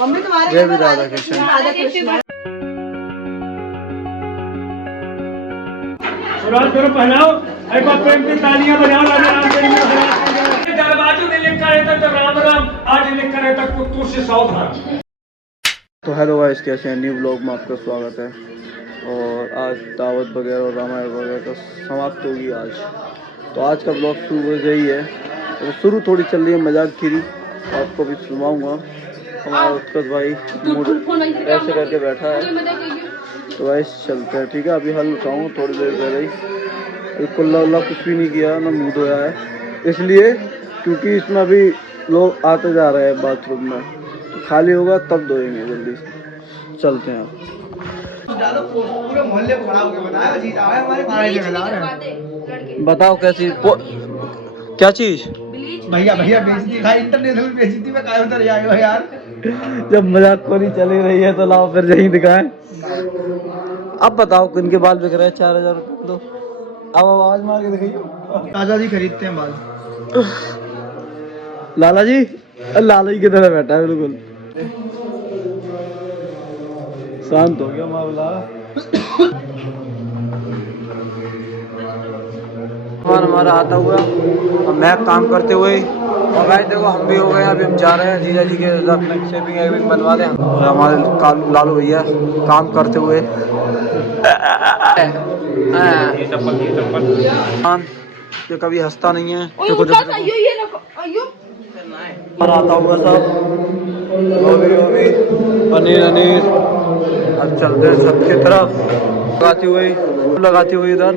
Mummy तुम्हारे जय भी राधा कृष्ण। शुरुआत करो, पहनाओ, एक बार प्रेम की तालियां बजाओ। राजा राम दरवाजों में लिखा रहता तो राम राम, आज लिखा रहता कुत्तों से सावधान। तो हेलो गाइस, कैसे हैं? न्यू ब्लॉग में आपका स्वागत है। और आज दावत वगैरह और रामायण वगैरह का समाप्त होगी आज। तो आज का ब्लॉग शुरू से ही है, तो शुरू थोड़ी चल रही है मजाक गिरी, आपको भी सुनाऊंगा। हमारा उत्कर्ष भाई मूड ऐसे करके बैठा है, तो गाइस चलते हैं, ठीक है। अभी हल उठाऊँ थोड़ी देर पहले ही, कुल्ला उल्ला कुछ भी नहीं किया ना, मुँह धोया है, इसलिए क्योंकि इसमें अभी लोग आते जा रहे हैं बाथरूम में, तो खाली होगा तब धोएंगे जल्दी से। चलते हैं पूरे मोहल्ले को खड़ा होकर बताया जीत आया हमारे बताओ कैसी क्या चीज? भैया भैया बेइज्जती खाई, इंटरनेशनल बेइज्जती में काय उतर जाए हो यार। जब मजाक को नहीं चली रही है तो लाओ फिर यही दिखाएं। अब बताओ किन के बाल बिक रहे हैं? 4000 रुपये दो। अब आवाज मार के दिखाइए। ताजा जी खरीदते हैं बाल। लाला जी की तरह बैठा है बिल्कुल, शांत हो गया मामला। हमारा आता हुआ और मैं काम करते हुए, और भाई देखो हम भी हो गए, अभी हम जा रहे हैं जीजा जी के साथ शेविंग एविंग बनवा दें। और हमारे लालू भैया काम करते हुए ये कभी हंसता नहीं है, और आता हुआ सब पनीर अनीर। अब चलते हैं सबकी तरफ लगाती हुई इधर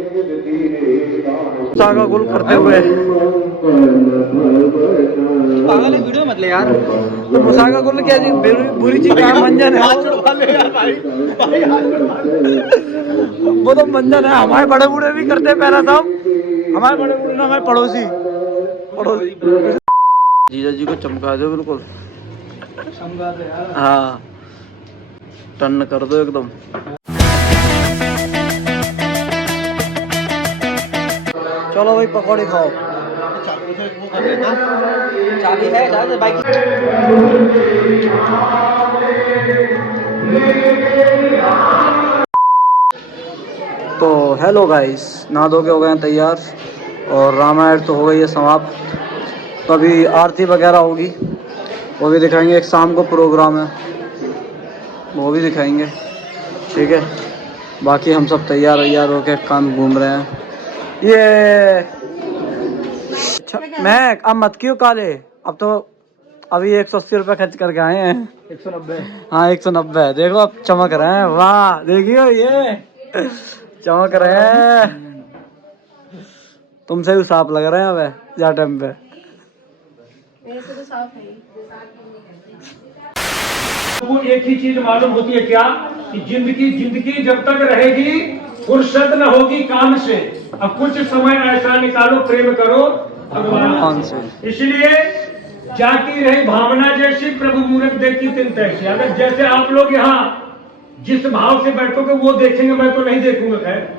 सागा गुल करते हुए। पागल है, वीडियो मत ले यार। तो मुसागा गुल क्या जी बुरी चीज है? मंजन है वो तो मंजन है। हमारे बड़े बूढ़े भी करते हैं पहला सब, हमारे बड़े बूढ़े ना, हमारे पड़ोसी जीजा जी को चमका दो बिल्कुल, समझा दे यार। हाँ टन कर दो एकदम। चलो भाई पकौड़ी खाओ। चाबी है बाइक। तो हेलो गाइस, नहा धो के हो गए हैं तैयार, और रामायण तो हो गई है समाप्त। तो अभी आरती वगैरह होगी, वो भी दिखाएंगे। एक शाम को प्रोग्राम है, वो भी दिखाएंगे, ठीक है। बाकी हम सब तैयार होके काम घूम रहे हैं। ये अच्छा, मैं अब मत क्यों काले, अब तो अभी 180 रुपये खर्च करके आए हैं। 190। हाँ 190, देखो अब चमक रहे हैं। वाह देखियो ये चमक रहे हैं, तुमसे भी साफ लग रहे हैं अब जा टाइम पे। तो साफ है। वो एक ही चीज मालूम होती है क्या, कि जिंदगी जब तक रहेगी फुर्सत न होगी काम से। अब कुछ समय ऐसा निकालो, प्रेम करो भगवान से। इसलिए जाती रही भावना जैसी, प्रभु मूरत देखी तिन तैसी। अगर जैसे आप लोग यहाँ जिस भाव से बैठोगे वो देखेंगे, मैं तो नहीं देखूंगा। खैर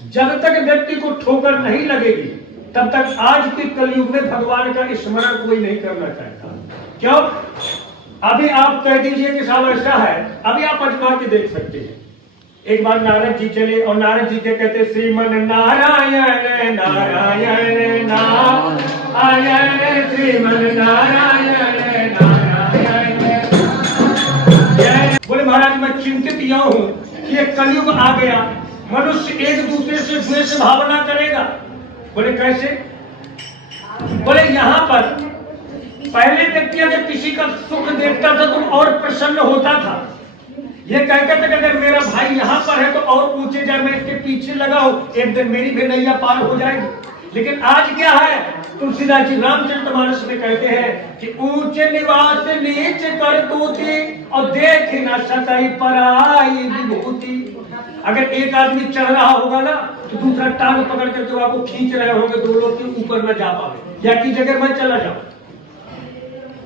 जब तक व्यक्ति को ठोकर नहीं लगेगी तब तक आज के कलयुग में भगवान का स्मरण कोई नहीं करना चाहता। क्यों? अभी आप कह दीजिए कि साहब ऐसा है, अभी आप अजमा के देख सकते हैं। एक बार नारद जी चले और नारद जी के कहते, श्रीमन नारायण नारायण नारायण, श्रीमन नारायण नारायण। बोले महाराज मैं चिंतित यह हूँ कि एक कलयुग आ गया, मनुष्य एक दूसरे से द्वेष भावना करेगा। बोले कैसे? बोले यहाँ पर पहले व्यक्ति अगर किसी का सुख देखता था तो और प्रसन्न होता था। ये कहता था कि अगर मेरा भाई यहाँ पर है तो और ऊंचे जाए, मैं इसके पीछे लगा हूं, एक दिन मेरी भी नैया पार हो जाएगी। लेकिन आज क्या है, तुलसीदास जी रामचरितमानस में कहते हैं कि ऊंचे निवास नीच कर तूती, और देख न सकै पराई विभूति। अगर एक आदमी चढ़ रहा होगा ना तो दूसरा टांग पकड़ करके आपको खींच रहे होंगे, दो लोग के ऊपर न जा पावे, या की जगह मैं चला जाऊं।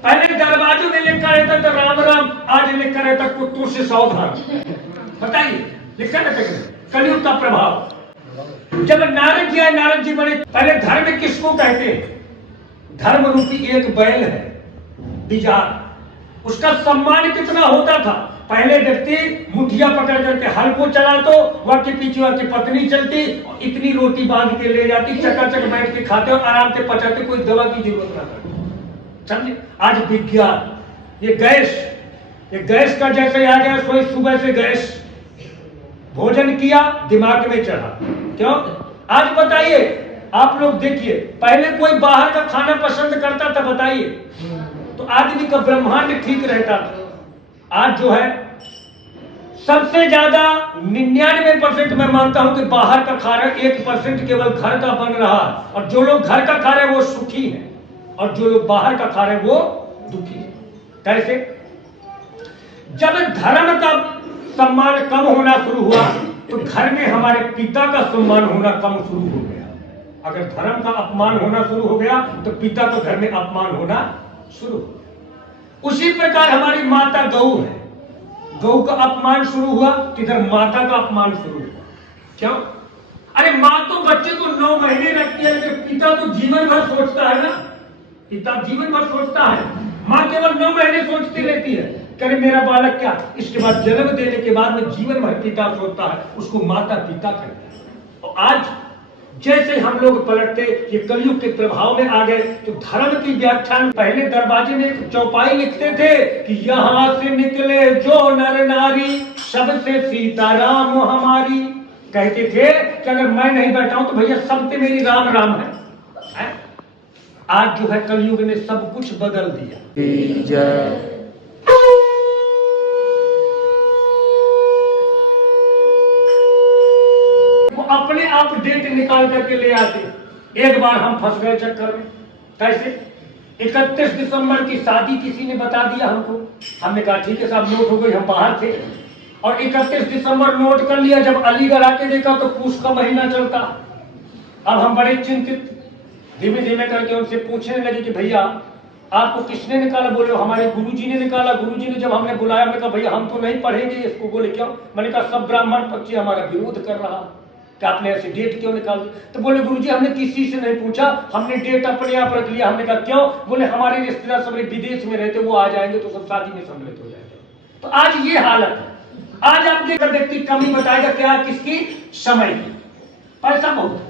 पहले दरवाजों में लिखा रहता था राम राम, आज लिखा रहता कुत्तों से सावधान। बताइए लिखा ना कलयुग का प्रभाव। जब नारद जी आए, नारद जी बने, पहले धर्म किसको कहते हैं? धर्म रूपी एक बैल है बिजार, उसका सम्मान कितना होता था। पहले व्यक्ति मुठिया पकड़ करके हल को चला तो वह के पीछे वह की पत्नी चलती, इतनी रोटी बांध के ले जाती, चकाचक बैठ के खाते और आराम से पचाते, कोई दवा की जरूरत ना पड़ती। समझे? आज विज्ञान, ये गैस का जैसे आ गया, कोई सुबह से गैस भोजन किया दिमाग में चढ़ा। क्यों? आज बताइए, आप लोग देखिए, पहले कोई बाहर का खाना पसंद करता था, बताइए, तो आदमी का ब्रह्मांड ठीक रहता था। आज जो है सबसे ज्यादा 99% मैं मानता हूं कि बाहर का खा रहे, 1% केवल घर का बन रहा, और जो लोग घर का खा रहे वो सुखी हैं, और जो लोग बाहर का खा रहे वो दुखी हैं। कैसे? जब धर्म का सम्मान कम होना शुरू हुआ तो घर में हमारे पिता का सम्मान होना कम शुरू हो गया। अगर धर्म का अपमान होना शुरू हो गया तो पिता का घर में अपमान होना शुरू हो गया। उसी प्रकार हमारी माता गौ है, गौ का अपमान शुरू हुआ, इधर माता का अपमान शुरू हुआ। क्यों? अरे माँ तो बच्चे को 9 महीने रखती है, लेकिन पिता तो जीवन भर सोचता है ना, पिता जीवन भर सोचता है, माँ केवल 9 महीने सोचती रहती है, करे मेरा बालक क्या। इसके बाद जन्म देने के बाद में जीवन भर पिता सोचता है, उसको माता पिता कहते हैं। और आज जैसे हम लोग पलटते, ये कलयुग के प्रभाव में आ गए, तो धर्म की व्याख्यान, पहले दरवाजे में एक चौपाई लिखते थे कि यहाँ से निकले जो नर नारी, सबसे सीताराम हमारी। कहते थे कि अगर मैं नहीं बैठा हूं तो भैया सब पे मेरी राम राम है। आज जो है कलयुग ने सब कुछ बदल दिया। अपने आप डेट निकाल करके ले आते। एक बार हम फंस गए चक्कर में। कैसे? 31 दिसंबर की शादी किसी ने बता दिया हमको, हमने कहा ठीक है साहब, नोट हो गई, हम बाहर थे और 31 दिसंबर नोट कर लिया। जब अलीगढ़ आके देखा तो पूछ का महीना चलता। अब हम बड़े चिंतित, धीमे धीमे करके उनसे पूछने लगे कि भैया आपको किसने निकाला? बोले हमारे गुरुजी ने निकाला। गुरुजी ने जब हमने बुलाया, मैं कहा भैया हम तो नहीं पढ़ेंगे इसको। बोले क्यों? मैंने कहा सब ब्राह्मण पक्षी हमारा विरोध कर रहा कि आपने ऐसे डेट क्यों निकाल दी? तो बोले गुरुजी हमने किसी से नहीं पूछा, हमने डेट अपने आप रख लिया। हमने कहा क्यों? बोले हमारे रिश्तेदार सब विदेश में रहते, वो आ जाएंगे तो सब शादी में सम्मिलित हो जाएंगे। तो आज ये हालत है। आज आप देखकर व्यक्ति कमी बताएगा क्या? किसकी? समय की। पैसा बहुत,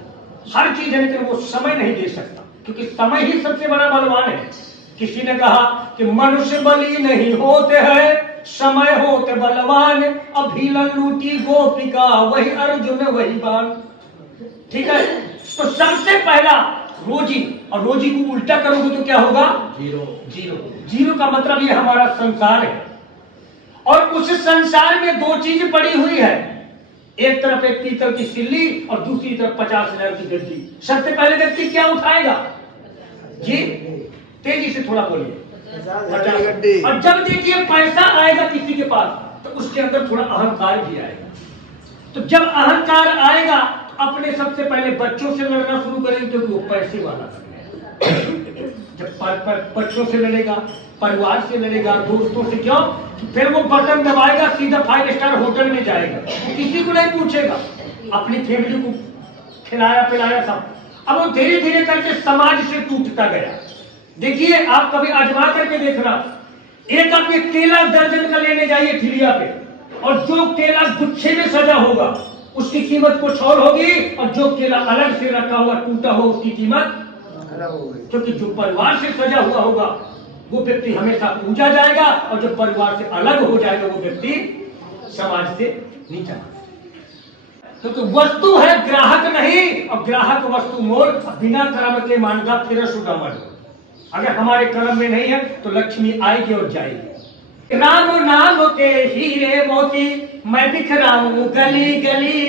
हर चीज है, लेकिन वो समय नहीं दे सकता, क्योंकि समय ही सबसे बड़ा बलवान है। किसी ने कहा कि मनुष्य बली नहीं होते हैं, समय होते बलवान, अभिलन लूटी गोपिका, वही अर्जुन वही बाण। ठीक है? तो सबसे पहला रोजी, और रोजी को उल्टा करोगे तो क्या होगा? जीरो। जीरो, जीरो का मतलब ये हमारा संसार है, और उस संसार में 2 चीज पड़ी हुई है। एक तरफ एक पीतल की सिल्ली और दूसरी तरफ 50,000 की गड्डी। सबसे पहले व्यक्ति क्या उठाएगा जी? तेजी से थोड़ा बोलिए। और जब देखिए पैसा आएगा किसी के पास, तो उसके अंदर थोड़ा अहंकार भी आएगा। तो जब अहंकार आएगा तो अपने सबसे पहले बच्चों से लड़ना शुरू करेंगे, क्योंकि वो पैसे वाला है। जब बच्चों से लड़ेगा, परिवार से लड़ेगा, दोस्तों से, क्यों? फिर वो बटन दबाएगा, सीधा 5 स्टार होटल में जाएगा, किसी को नहीं पूछेगा, अपनी फैमिली को खिलाया पिलाया सब। अब वो धीरे धीरे करके समाज से टूटता गया। देखिए आप कभी आजमा करके देखना, एक आप ये केला दर्जन का लेने जाइए ठिलिया पे, और जो केला गुच्छे में सजा होगा उसकी कीमत कुछ और होगी, और जो केला अलग से रखा हुआ टूटा हो उसकी कीमत अलग होगी। क्योंकि जो परिवार से सजा हुआ होगा वो व्यक्ति हमेशा पूजा जाएगा, और जो परिवार से अलग हो जाएगा वो व्यक्ति समाज से नीचा। क्योंकि वस्तु है ग्राहक नहीं, और ग्राहक वस्तु मोल, बिना कर्म के मानता फिर सुगमन। अगर हमारे कर्म में नहीं है तो लक्ष्मी आएगी और जाएगी। राम नाम के हीरे मोती मैं बिखराऊं गली गली,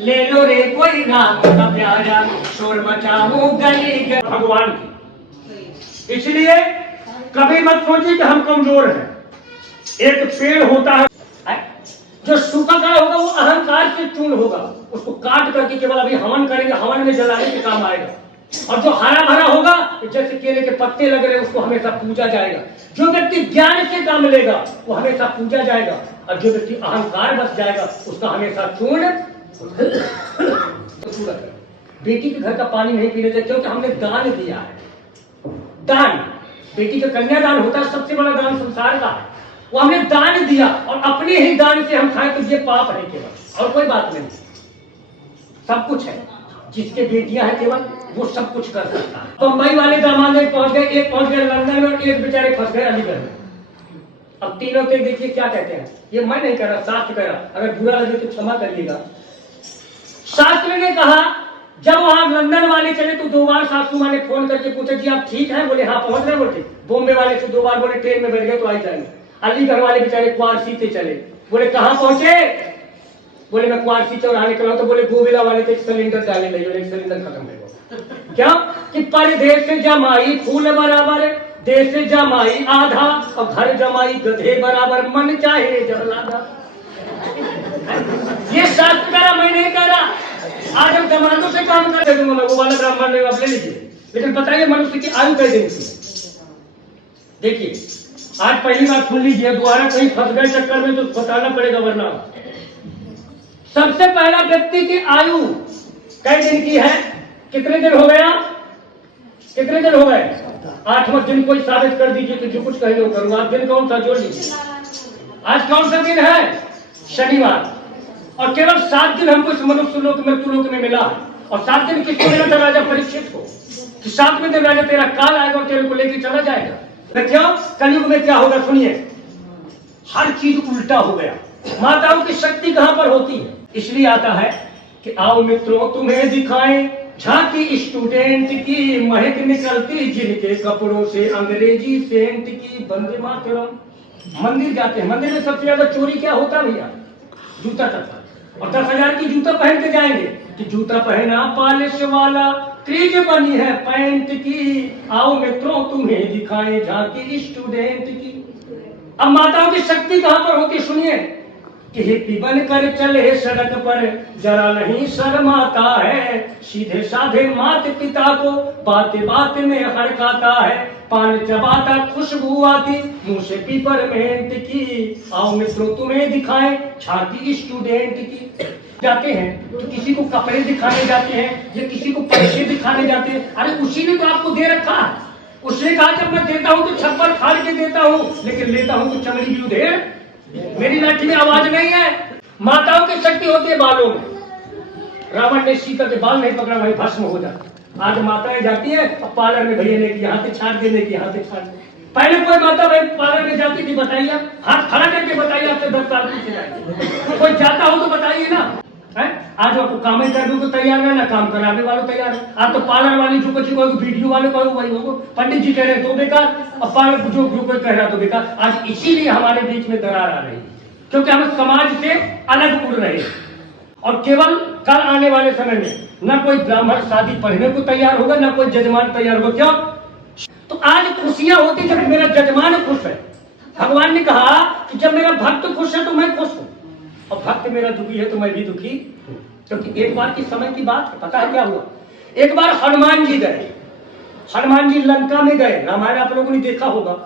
ले लो रे कोई राम का प्यारा, शोर मचाऊं गली गली। भगवान की, इसलिए कभी मत सोचिए कि हम कमजोर हैं। एक पेड़ होता है जो सूखा खड़ा होगा, वो अहंकार से चूर्ण होगा, उसको काट करके केवल अभी हवन करेंगे, हवन में जलाने के काम आएगा। और जो हरा भरा होगा, जैसे केले के पत्ते लग रहे, उसको हमेशा पूजा जाएगा। जो व्यक्ति ज्ञान से काम लेगा वो हमेशा पूजा जाएगा। और जो व्यक्ति अहंकार बच जाएगा उसका हमेशा चूर्ण। बेटी के घर का पानी नहीं पीना चाहिए, क्योंकि हमने दान दिया है। दान, बेटी का कन्यादान होता है सबसे बड़ा दान संसार का है, वो हमने दान दिया और अपने ही दान से हम खाएं तो ये पाप है केवल, और कोई बात नहीं। सब कुछ है, जिसके बेटियां हैं केवल वो सब कुछ कर सकता है। बम्बई वाले दामाद पहुंच गए, एक पहुंच गए लंदन में और एक बेचारे फंस गए अलीगढ़ में। अब तीनों के देखिए क्या कहते हैं, ये मैं नहीं कह रहा, शास्त्र कह रहा, अगर बुरा लगे तो क्षमा करिएगा। शास्त्र ने कहा जब वहां लंदन वाले चले तो 2 बार सासू माँ ने फोन करके पूछा जी आप ठीक हैं? बोले हाँ पहुंच रहे, बोले बॉम्बे वाले से 2 बार बोले ट्रेन में बैठ गए तो आई जाएंगे। अलीगढ़ वाले बेचारे क्वारसी से चले, बोले कहाँ पहुंचे? बोले मैं क्वारसी चौराहा निकला। तो बोले गोविला वाले तो 1 सिलेंडर डाले नहीं, एक सिलेंडर खत्म है। क्या कि परदेश से जमाई फूल बराबर, देश से जमाई आधा, और घर जमाई गधे बराबर, मन चाहे जब लादा। ये शास्त्र कह रहा, मैं नहीं कह रहा। आज हम दमादों से काम कर रहे थे, वो वाला ब्राह्मण आप ले लीजिए, लेकिन बताइए मनुष्य की आयु कई दिन की? देखिए आज पहली बार सुन लीजिए, दोबारा कहीं फंस गए चक्कर में तो बताना पड़ेगा, वरना सबसे पहला व्यक्ति की आयु कई दिन की है? कितने दिन हो गया? कितने दिन हो गए? 8वां दिन कोई साबित कर दीजिए तो जो कुछ कहेंगे वो करूंगा। आप दिन कौन सा जोड़ लीजिए। आज कौन सा दिन है? शनिवार। और केवल 7 दिन हमको इस मनुष्य लोक मृत्यु लोक में मिला है। और 7 दिन किसको मिला था? राजा परीक्षित को। कि 7वें दिन राजा तेरा काल आएगा और तेरे को लेके चला जाएगा। क्यों? कलयुग में क्या होगा सुनिए, हर चीज उल्टा हो गया। माताओं की शक्ति कहां पर होती है? इसलिए आता है कि आओ मित्रों तुम्हें दिखाएं झांकी स्टूडेंट की, महक निकलती जिनके कपड़ों से अंग्रेजी सेंट की। वंदे मातरम। मंदिर जाते हैं, मंदिर में सबसे ज्यादा चोरी क्या होता है भैया? जूता चप्पल। और 10,000 की जूता पहन के जाएंगे कि जूता पहना पॉलिश वाला, क्रीज बनी है पैंट की। आओ मित्रों तुम्हें दिखाएं झांकी स्टूडेंट की। अब माताओं की शक्ति कहां पर होती सुनिए, कि हिप्पी बनकर चले सड़क पर जरा नहीं शर्माता है, सीधे साधे माता पिता को बात बात में हड़काता है, पान चबाता खुशबू आती मुंह से पिपरमेंट की। आओ मित्रों तुम्हें दिखाएं छाती स्टूडेंट की। जाते हैं तो किसी को कपड़े दिखाने जाते हैं या किसी को पैसे दिखाने जाते हैं, अरे उसी ने तो आपको दे रखा है। उसने कहा जब मैं देता हूं तो छप्पर फाड़ के देता हूं, लेकिन लेता हूं तो चमड़ी भी उधेड़। मेरी लाठी में आवाज नहीं है। माताओं की शक्ति होती है बालों में। रावण ने सीता के बाल नहीं पकड़ा, वही भस्म हो जाता। आज माताएं जाती है और पार्लर में भैया ने यहाँ से छाट देने की, यहाँ से छाट। पहले कोई माता भाई पार्लर में जाती थी, बताइए हाथ खड़ा करके बताइए, आपसे 10 साल पीछे जाएंगे। कोई जाता हो तो बताइए ना है? आज आपको काम करने को तैयार है ना काम कराने वालों तैयार है। आप तो पार्लर वाली जो कुछ वीडियो वाले को वही होगा, पंडित जी कह रहे हैं तो बेकार, और पार्लर जो कोई कह रहा तो बेकार। आज इसीलिए हमारे बीच में दरार आ रही है, क्योंकि हम समाज से अलग उड़ रहे हैं। और केवल कल आने वाले समय में न कोई ब्राह्मण शादी पढ़ने को तैयार होगा, न कोई जजमान तैयार होगा। क्यों? तो आज खुशियां होती जब मेरा जजमान खुश है। भगवान ने कहा कि जब मेरा भक्त खुश है तो मैं खुश हूं, और भक्त मेरा दुखी है तो मैं भी दुखी हूं। क्योंकि एक बार की समय की बात है, पता है क्या हुआ? एक बार हनुमान जी गए, हनुमान जी लंका में गए। रामायण आप लोगों ने देखा होगा।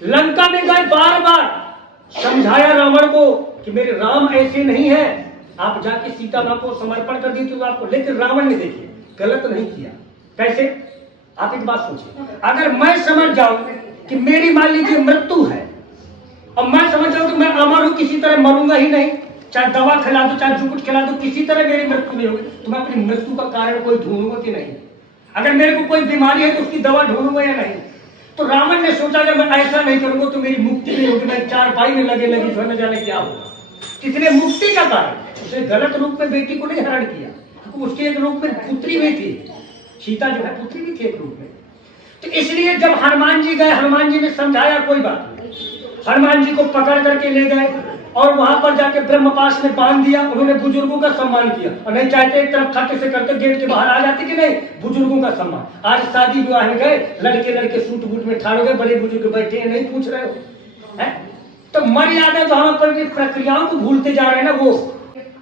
लंका में गए, बार बार समझाया रावण को कि मेरे राम ऐसे नहीं है, आप जाके सीता मां को समर्पण कर दी तो आपको। लेकिन रावण ने देखिए गलत नहीं किया। कैसे? आप एक बात सोचिए, अगर मैं समझ जाऊं कि मेरी मान लीजिए मृत्यु है, और मैं समझ जाऊं कि मैं अमर हूं, किसी तरह मरूंगा ही नहीं, चाहे दवा खिला दो चाहे जो कुछ खिला दो, किसी तरह मेरी मृत्यु नहीं होगी, तो मैं अपनी मृत्यु का कारण कोई ढूंढूंगा कि नहीं? अगर मेरे को कोई बीमारी है तो उसकी दवा ढूंढूंगा या नहीं? तो रावण ने सोचा अगर मैं ऐसा नहीं करूंगा तो मेरी मुक्ति नहीं होगी, मैं 4 भाई में लगे न जाने क्या होगा। किसने मुक्ति का कारण? उसने गलत रूप में बेटी को नहीं हरण किया, उसके एक रूप में पुत्री भी थी, सीता जो है पुत्री भी थी एक रूप में। तो इसलिए जब हनुमान जी गए, हनुमान जी ने समझाया कोई बात नहीं, हनुमान जी को पकड़ करके ले गए और वहां पर जाके ब्रह्मपाश में बांध दिया। उन्होंने बुजुर्गों का सम्मान किया, और नहीं चाहते एक तरफ खट से करते गेट के बाहर आ जाते कि नहीं, बुजुर्गों का सम्मान। आज शादी विवाह में गए, लड़के सूट बूट में ठाड़ हो गए, बड़े बुजुर्ग बैठे हैं, नहीं पूछ रहे हो है? तो मर्यादा जो हम पर प्रक्रियाओं को भूलते जा रहे हैं ना, वो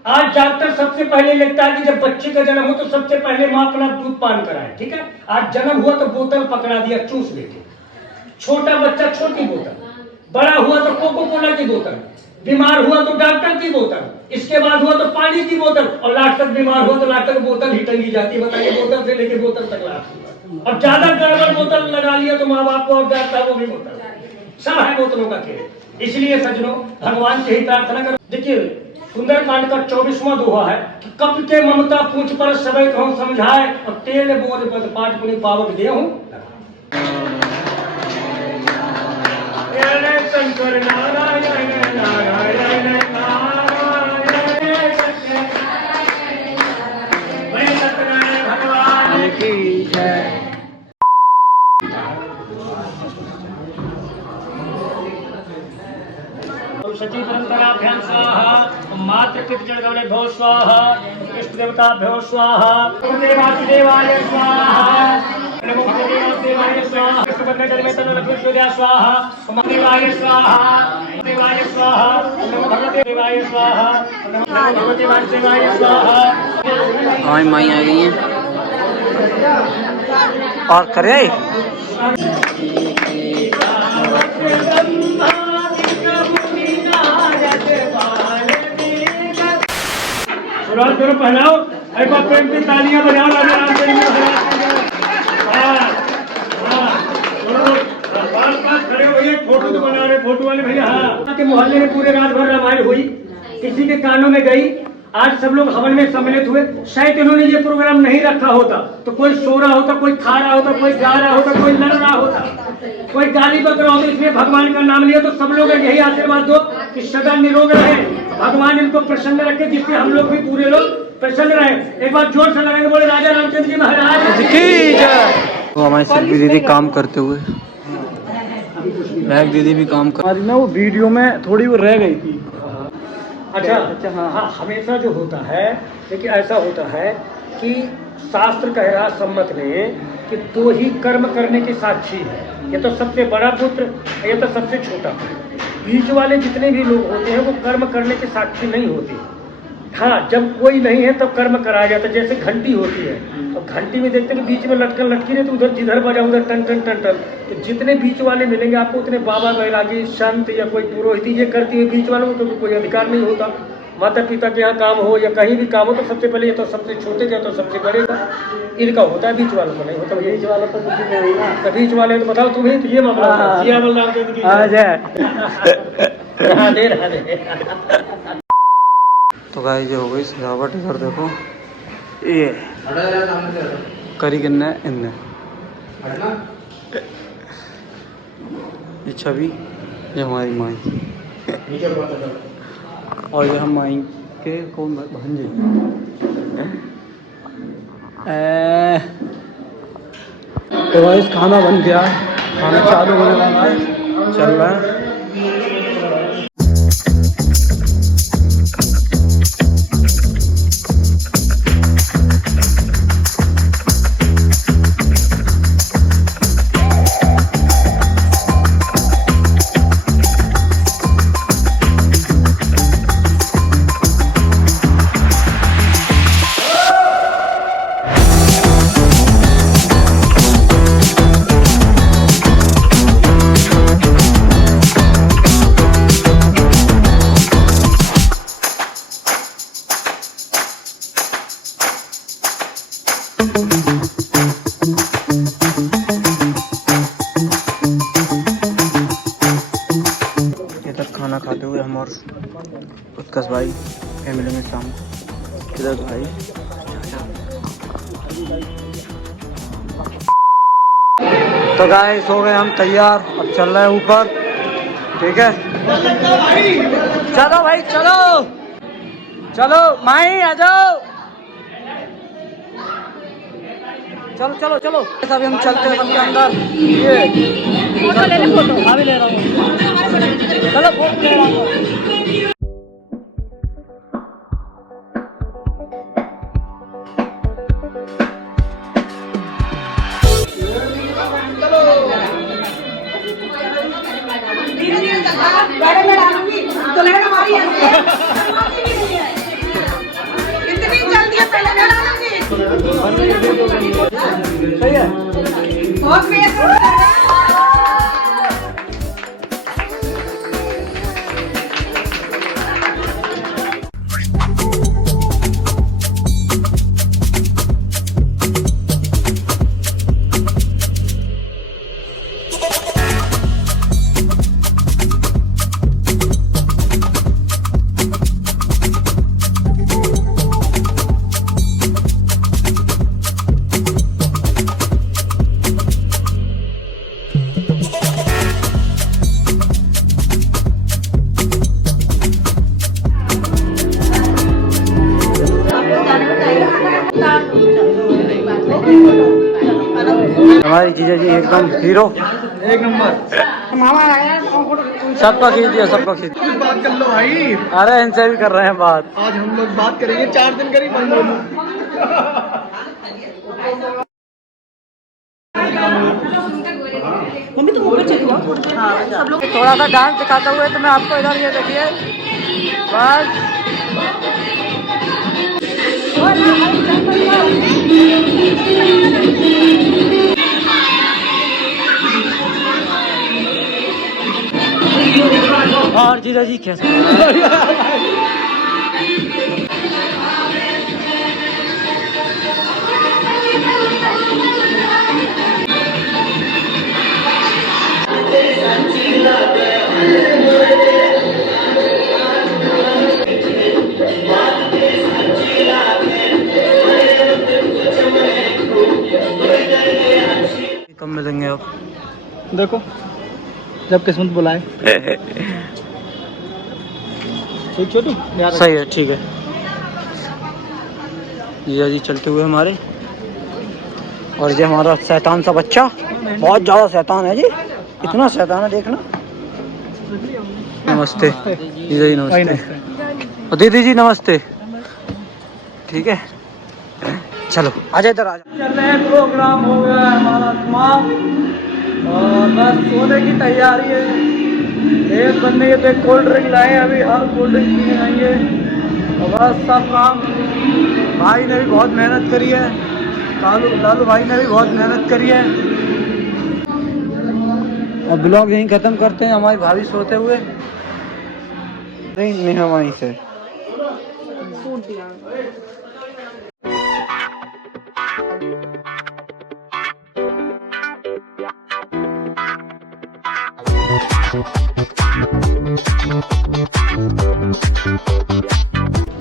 आज डॉक्टर सबसे पहले लिखता है कि जब बच्चे का जन्म हो तो सबसे पहले मां अपना दूध पान कराए। ठीक है, आज जन्म हुआ तो बोतल पकड़ा दिया, चूस लेके। छोटा बच्चा छोटी बोतल, बड़ा हुआ तो कोको कोला की बोतल। बीमार हुआ तो डॉक्टर की बोतल, इसके बाद हुआ तो पानी की बोतल, और लास्ट तक बीमार हुआ तो लास्ट तक बोतल ही टंगी जाती है। बताइए, बोतल से लेके बोतल तक लास्ट। और ज्यादा गड़बड़ बोतल लगा लिया तो माँ बाप को और जाता है वो भी बोतल। सब है बोतलों का खेल। इसलिए सज्जनों, भगवान से ही प्रार्थना करो। देखिए, सुंदरकांड का 24वां दोहा है कि कप के ममता पूछ पर सबे कहूं समझाए, और तेल बोल पद पाठ पुनि पावक दे हूं। शंकर नारायण नारायण नारायण सत्यनारायण भगवान की जय। सची परंपराभ्यां स्वाहा, मातृ पितृगणे भो स्वाहा, इष्ट देवताभ्यो स्वाहा, नमो वासुदेवाय स्वाहा, नमो वासुदेवाय स्वाहा, कृष्ण बंधन जल में तनु लक्ष्मी सूर्या स्वाहा, नमो देवाय स्वाहा, देवाय स्वाहा, नमो भगवते देवाय स्वाहा, नमो भगवते वासुदेवाय स्वाहा। हाँ माई आ गई हैं और करे शुरुआत करो, पहनाओ, एक बार प्रेम की तालियां बजाओ। राजा रामचंद्र महाराज खड़े होइए, फोटो तो बना रहे, फोटो वाले भैया। हाँ, के मोहल्ले में पूरे रात भर रामायण हुई, किसी के कानों में गई। आज सब लोग हवन में सम्मिलित हुए। शायद इन्होंने ये प्रोग्राम नहीं रखा होता तो कोई सो रहा होता, कोई खा रहा होता, कोई गा रहा होता, कोई लड़ रहा होता, कोई गाली बक रहा होता। इसलिए भगवान का नाम लिया तो सब लोग यही आशीर्वाद दो कि सदा निरोग रहे, भगवान इनको प्रसन्न रखे, जिससे हम लोग भी पूरे लोग प्रसन्न रहे। एक बार जोर से लगाएंगे, बोले राजा रामचंद्र जी महाराज की जय। तो हमारी सिल्वी दीदी काम करते हुए, महक दीदी भी काम कर ना, वो वीडियो में थोड़ी वो रह गई थी। अच्छा, हाँ, हमेशा जो होता है, देखिए ऐसा होता है कि शास्त्र कह रहा सम्मत में कि दो ही कर्म करने के साक्षी है, ये तो सबसे बड़ा पुत्र, ये तो सबसे छोटा पुत्र। बीच वाले जितने भी लोग होते हैं वो कर्म करने के साक्षी नहीं होते। हाँ, जब कोई नहीं है तब कर्म कराया जाता है। जैसे घंटी होती है, तो घंटी में देखते हैं कि बीच में लटकन लटकी रहे तो उधर जिधर बजा उधर टन टन टन टन। तो जितने बीच वाले मिलेंगे आपको उतने बाबा बैरागी संत या कोई पुरोहित ये करती है बीच वालों को, क्योंकि कोई अधिकार नहीं होता। माता पिता के यहाँ काम हो या कहीं भी काम हो तो सबसे पहले ये तो सबसे छोटे का तो सबसे बड़े का इनका होता है, बीच वालों को नहीं होता। बीच वालों को तो बीच वाले तो बताओ तुम्हें, तो ये मामला राधे राधे। तो गाइस ये हो गई सजावट। इधर देखो, ये करी किन्ने इन्ने ये छवि, ये हमारी माई और ये हम माई के कौन भांजे। तो गाइस खाना बन गया, खाना चालू होने वाला है, चल रहा है। खाना खाते हुए हम और उत्कर्ष भाई फैमिली में शाम किधर भाई। तो गाइस हो गए हम तैयार, अब चल रहे हैं ऊपर। ठीक है, चलो भाई चलो चलो, माही आ जाओ, चलो चलो चलो। अभी हम चलते हैं सबके अंदर। ये फोटो ले ले, फोटो अभी ले रहा हूँ, चलो फोटो ले रहा हूँ। तो लेना हमारी इतनी जल्दी है, पहले ले डालूंगी। सही है, बहुत हमारी जीजा जी एकदम हीरो, एक नंबर। मामा आया सबका खींच दिया, सबका खींच। कुछ बात कर लो भाई। अरे इनसे भी कर रहे हैं बात। आज हम लोग बात करेंगे 4 दिन करीब बंद हो। मम्मी तुम ऊपर चली जाओ। हाँ सब लोग थोड़ा सा डांस दिखाता हुए तो मैं आपको इधर ये देखिए बस। और जीजा जी कैसे? कब मिलेंगे अब? देखो जब किस्मत बुलाए। छोटू सही है, ठीक है। जीजा जी चलते हुए हमारे, और ये हमारा शैतान सा बच्चा, बहुत ज़्यादा शैतान है जी, इतना शैतान है देखना। नमस्ते जीजा जी, नमस्ते। और दीदी जी नमस्ते। ठीक है चलो आजा इधर आजा। चल रहे हैं, प्रोग्राम हो गया है हमारा तमाम और बस सोने की तैयारी है। एक बंदे के पे कोल्ड ड्रिंक लाए, अभी हर कोल्ड ड्रिंक पीने आएंगे और बस सब काम। भाई ने भी बहुत मेहनत करी है, लालू भाई ने भी बहुत मेहनत करी है। और ब्लॉग यहीं ख़त्म करते हैं, हमारी भाभी सोते हुए नहीं हम वहीं से।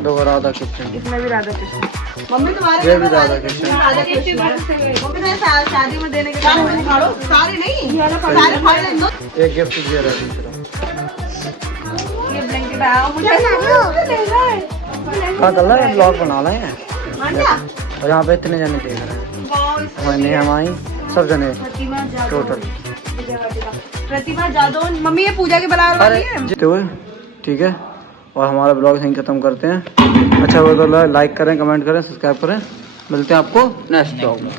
दो राधा कृष्ण, इसमें भी राधा कृष्ण। मम्मी तुम्हारे ये भी राधा कृष्ण। राधा कृष्ण मम्मी ने शादी में देने के लिए सारे नहीं, सारे फाड़े दो। एक गिफ्ट दिया रहा दूसरा। ये ब्लैंकेट आया मुझे हाँ कर रहे हैं, ब्लॉग बना रहे हैं और यहाँ पे इतने जने देख रहे हैं। हमारे हमारी सब जने टोटल। प्रतिभा जादव। मम्मी ये पूजा के बना रही है। जीते हुए ठीक है, और हमारा ब्लॉग यहीं ख़त्म करते हैं। अच्छा वो तो लाइक करें, कमेंट करें, सब्सक्राइब करें। मिलते हैं आपको नेक्स्ट ब्लॉग में।